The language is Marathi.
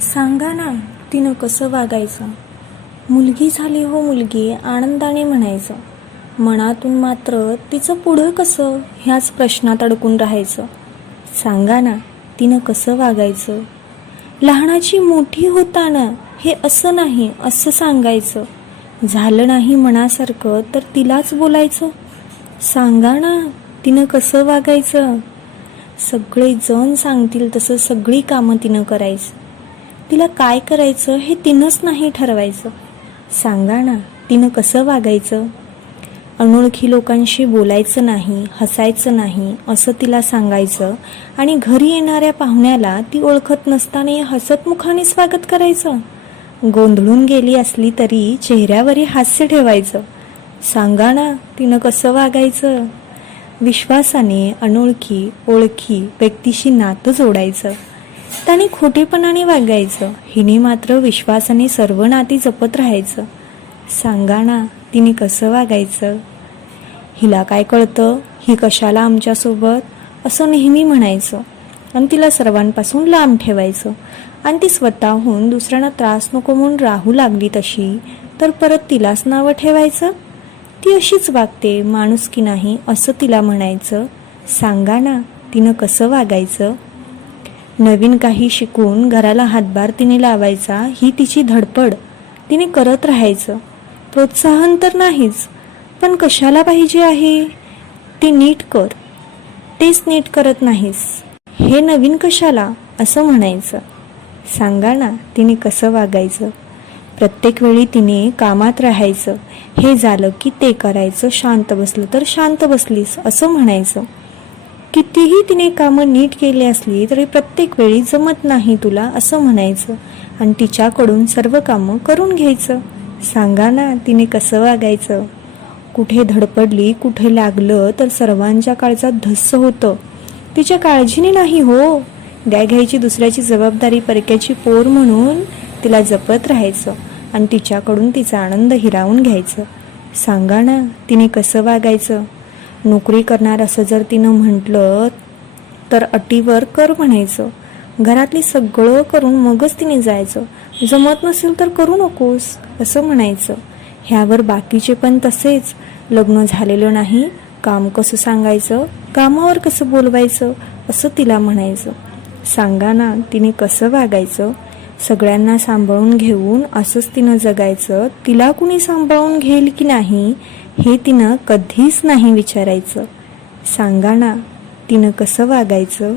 सांगा ना तिनं कसं वागायचं? मुलगी झाली हो मुलगी आनंदाने म्हणायचं. मनातून मात्र तिचं पुढं कसं ह्याच प्रश्नात अडकून राहायचं. सांगा ना तिनं कसं वागायचं? लहानाची मोठी होताना हे असं नाही असं सांगायचं. झालं नाही मनासारखं तर तिलाच बोलायचं. सांगा ना तिनं कसं वागायचं? सगळे जण सांगतील तसं सगळी कामं तिनं करायचं. तिला काय करायचं हे तिनंच नाही ठरवायचं. सांगा ना तिनं कसं वागायचं? अनोळखी लोकांशी बोलायचं नाही हसायचं नाही असं तिला सांगायचं आणि घरी येणाऱ्या पाहुण्याला ती ओळखत नसताना हसतमुखाने स्वागत करायचं. गोंधळून गेली असली तरी चेहऱ्यावरही हास्य ठेवायचं. सांगा ना तिनं कसं वागायचं? विश्वासाने अनोळखी ओळखी व्यक्तीशी नातं जोडायचं. त्याने खोटेपणाने वागायचं. हिने मात्र विश्वासाने सर्व नाती जपत राहायचं. सांगा ना तिने कसं वागायचं? हिला काय कळतं? ही कशाला आमच्यासोबत? असं नेहमी म्हणायचं. आणि तिला सर्वांपासून लांब ठेवायचं. आणि ती स्वतःहून दुसऱ्यांना त्रास नको म्हणून राहू लागली तशी तर परत तिलाच नावं ठेवायचं? ती अशीच वागते माणूस की नाही असं तिला म्हणायचं. सांगा ना तिनं कसं वागायचं? नवीन काही शिकून घराला हातभार तिने लावायचा ही तिची धडपड. तिने करत राहायचं. प्रोत्साहन तर नाहीच पण कशाला पाहिजे आहे? ते नीट कर. तेच नीट करत नाहीस. हे नवीन कशाला? असं म्हणायचं. सांगा ना तिने कसं वागायचं? प्रत्येक वेळी तिने कामात राहायचं. हे झालं की ते करायचं. शांत बसलं तर शांत बसलीस असं म्हणायचं. कितीही तिने कामं नीट केली असली तरी प्रत्येक वेळी जमत नाही तुला असं म्हणायचं. आणि तिच्याकडून सर्व कामं करून घ्यायचं. सांगा ना तिने कसं वागायचं? कुठे धडपडली कुठे लागलं तर सर्वांच्या काळजात धस्स होतं. तिच्या काळजीने नाही हो. द्या घ्यायची दुसऱ्याची जबाबदारी परक्याची पोर म्हणून तिला जपत राहायचं आणि तिच्याकडून तिचा आनंद हिरावून घ्यायचं. सांगा ना तिने कसं वागायचं? नोकरी करणार असं जर तिनं म्हटलं तर अटीवर कर म्हणायचं. घरातली सगळं करून मगच तिने जायचं. जमत नसेल तर करू नकोस असं म्हणायचं. ह्यावर बाकीचे पण तसेच. लग्न झालेलं नाही काम कसं सांगायचं कामावर कसं बोलवायचं असं तिला म्हणायचं. सांगा ना तिने कसं वागायचं? सगळ्यांना सांभाळून घेऊन असंच तिनं जगायचं. तिला कुणी सांभाळून घेईल की नाही? हे तिनं कधीच नाही विचारायचं. सांगा ना तिनं कसं वागायचं?